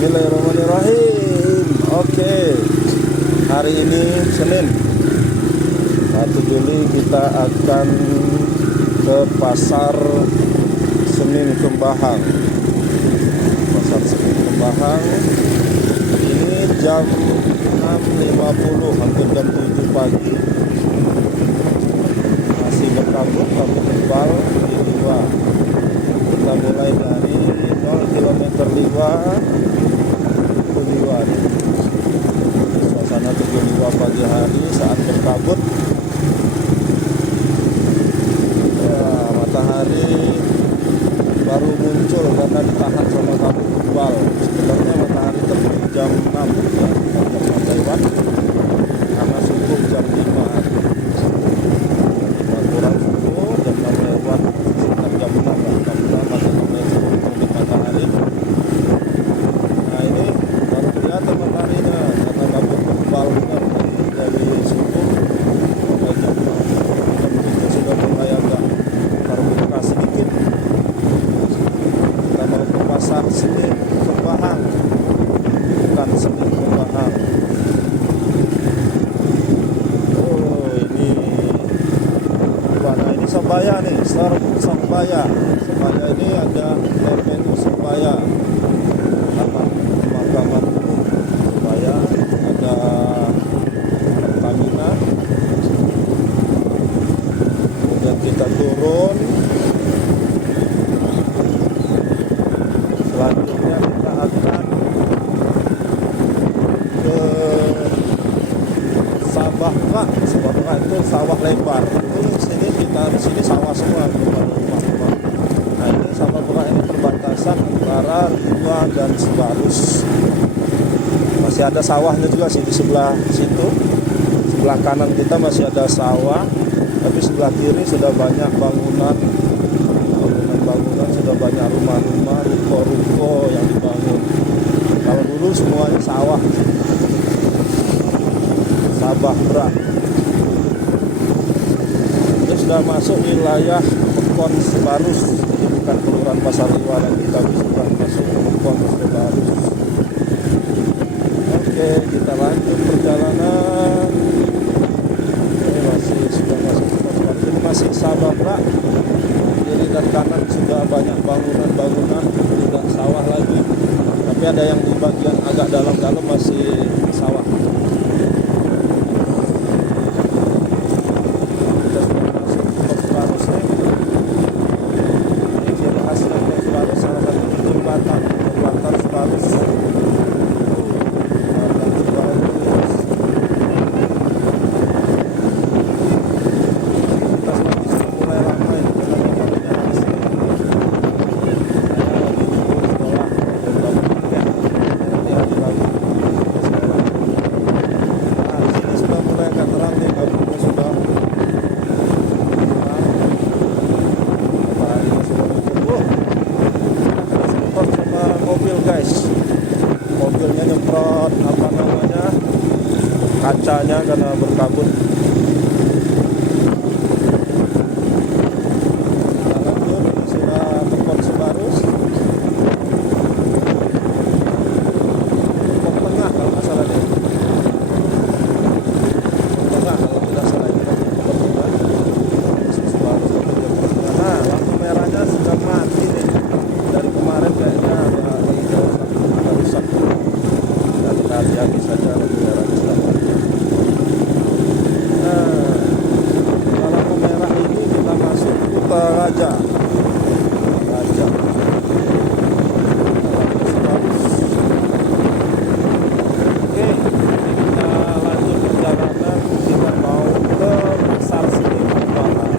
Bismillahirrahmanirrahim. Oke, hari ini Senin 1 Juli kita akan ke pasar Senin Kembahang. Pasar Senin Kembahang ini jam 6.50, hampir jam 7 pagi. Masih berkabut tebal di Liwa. Kita mulai dari 0 km Liwa. Suasana Tugu Liwa pagi hari saat berkabut. Ya, matahari baru muncul karena ditahan sama kabut tebal. Sebenarnya matahari terbit jam 6 ya, jam lewat karena subuh jam 5 hari. Kurang subuh jam 6 lewat sekitar jam 6 lah, jam 6 atau 6 lewat terbit matahari. Nah ini baru kelihatan mataharinya karena kabut tebal benar dari subuh sampai jam 6 sudah mulai agak terbuka sedikit. Kita mau ke pasar Senin Kembahang, bukan Senin Kembahang. Oh ini mana ini Sebaya nih, Sebaya. Sebaya ini ada TPU Sebaya, Mahkamah Umum Sebaya, ada Pertamina. Kemudian kita turun. Selanjutnya kita akan ke Sabah Pak. Sabah Pak itu sawah lebar. Itu di sini sawah semua, bukan rumah-rumah. Nah ini Sabah Pak ini perbatasan antara Liwa dan Sebarus. Masih ada sawahnya juga sih di sebelah situ. Sebelah kanan kita masih ada sawah, tapi sebelah kiri sudah banyak bangunan, sudah banyak rumah-rumah, ruko-ruko yang dibangun. Kalau dulu semuanya sawah. Sabah Berak. Ini sudah masuk wilayah Pekon Sebarus. Ini bukan kelurahan Pasar Liwa lagi, tapi sudah masuk Pekon Sebarus. Oke, kita lanjut perjalanan. Ini sudah masuk Pekon Sebarus. Ini masih Sabah Berak. Kiri dan kanan sudah banyak bangunan-bangunan, tidak sawah lagi. Tapi ada yang di bagian agak dalam-dalam masih sawah. Kita sudah masuk Pekon Sebarus nih. Ini ciri khasnya Pekon Sebarus, salah satu jembatan Sebarus. Mobilnya nyemprot kacanya karena berkabut. Kita lanjut, ini sudah Pekon Sebarus. Pekon Tengah kalau nggak salah deh. Pekon Tengah kalau tidak salah ini kan Pekon Tengah. Sebarus itu Pekon Tengah. Nah lampu merahnya sudah mati nih. Dari kemarin kayaknya ada di kawasan ada rusak. Kita hati-hati saja lampu merahnya sudah mati. Nah, kalau lampu merah ini kita masuk Kutaraja. Oke, kita lanjut perjalanan. Kita mau ke pasar Senin Kembahang.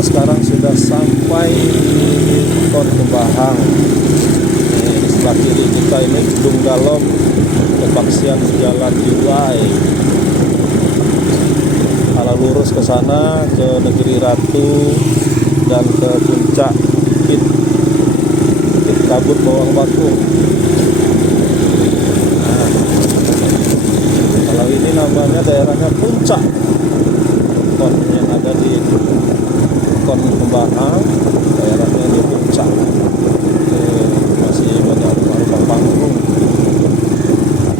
Sekarang sudah sampai di Pekon Kembahang. Ini sebelah kiri kita ini Gedung Dalem, kebaksian Jalan Liwai. Kalau lurus ke sana ke Negeri Ratu dan ke puncak Bukit Kabut Bawang Batu. Nah, namanya daerahnya Puncak, Kon yang ada di Kon Kembahang, daerahnya di Puncak. Masih banyak rumah-rumah panggung.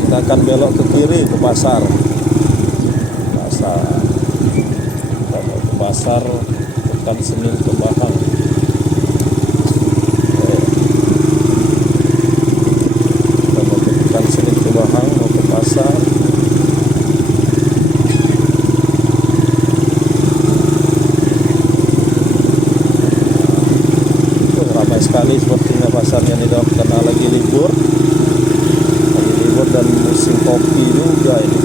Kita akan belok ke kiri ke pasar. Kita mau ke pasar Pekan Senin Kembahang. Kita mau ke Pekan Senin Kembahang, mau ke pasar. Ramai sekali sepertinya pasarnya nih dok, karena lagi libur dan musim kopi juga ini,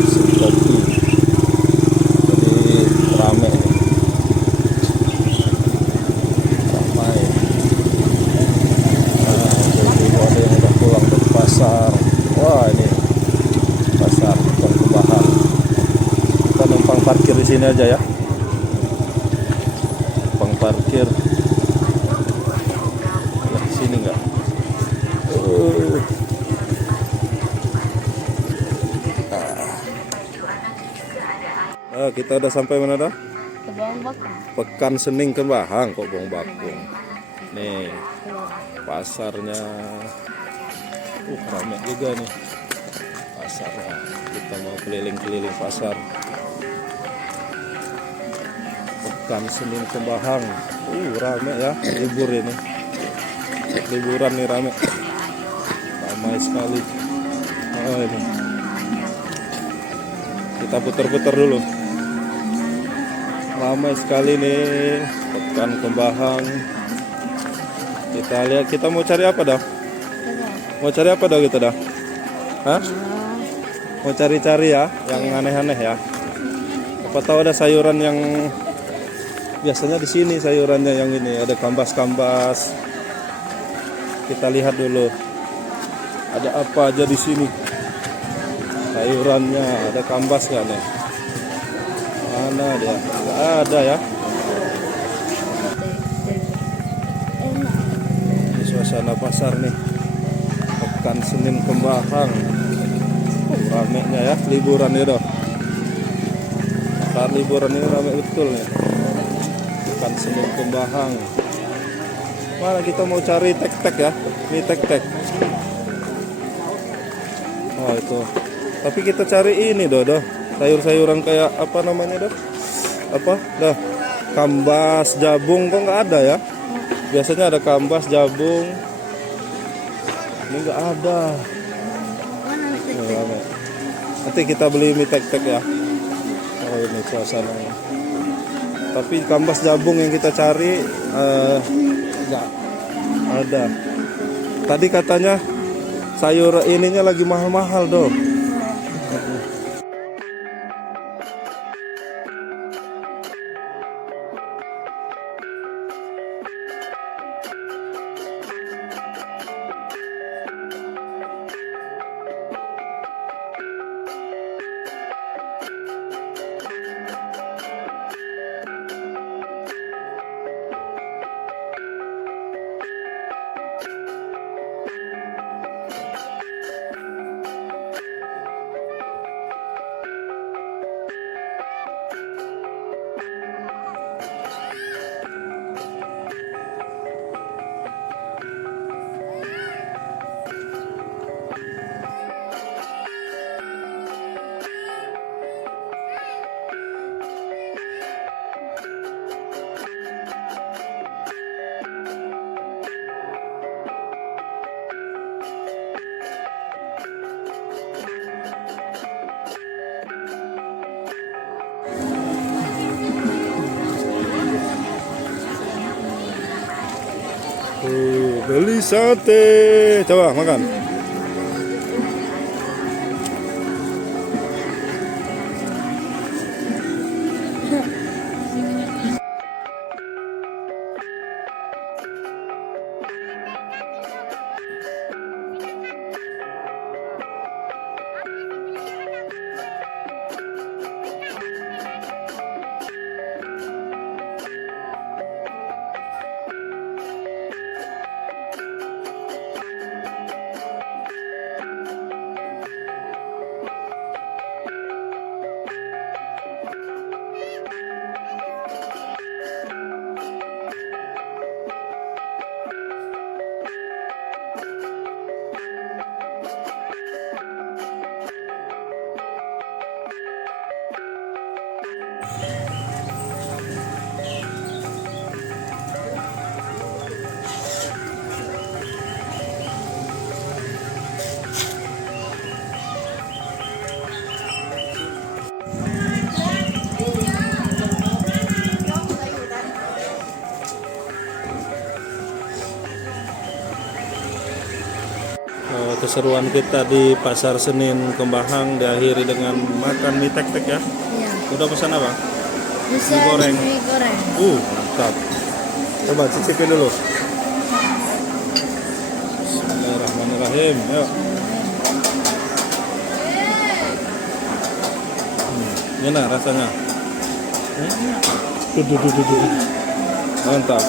musim kopi, jadi ramai nih, ramai. Nah, ada yang udah pulang dari pasar. Wah, ini pasar Kon Kembahang. Kita numpang parkir di sini aja ya, numpang parkir. Sini enggak? Kita udah sampai mana dah? Ke Bawang Bakung. Pekan Senin Kembahang kok Bawang Bakung. Nih pasarnya, ramai juga nih pasarnya. Kita mau keliling-keliling pasar. Pekan Senin Kembahang, ramai ya, libur ini. Liburan nih ramai sekali. Oh ini kita putar-putar dulu, ramai sekali nih Pekan Kembahang. Kita lihat, kita mau cari apa dah? Mau cari apa dah kita dah? Hah? Mau cari-cari ya yang aneh-aneh ya. Apa tahu ada sayuran yang biasanya di sini, sayurannya yang ini ada kambas-kambas. Kita lihat dulu ada apa aja di sini. Sayurannya ada kambas nggak nih? Mana dia? Nggak ada ya. Ini suasana pasar nih, Pekan Senin Kembahang. Ramainya ya, liburan ya dong. Saat liburan ini ramai betul nih, Pekan Senin Kembahang. Mana kita mau cari tek-tek ya, ini tek-tek. Oh itu. Tapi kita cari ini doh, sayur-sayuran kayak apa namanya doh? Apa? Dah, kambas, jabung kok nggak ada ya? Biasanya ada kambas, jabung. Ini nggak ada. Nanti kita beli mie tek-tek ya. Oh ini suasananya. Tapi kambas, jabung yang kita cari nggak ada. Tadi katanya sayur ininya lagi mahal-mahal doh. Beli sate, coba makan. Keseruan kita di Pasar Senin Kembahang diakhiri dengan makan mie tek-tek ya. Iya. Udah pesan apa? Bisa Mie goreng. mie goreng. Mantap. Coba cicipin dulu. Bismillahirrahmanirrahim. Yuk. Gimana rasanya? Mantap.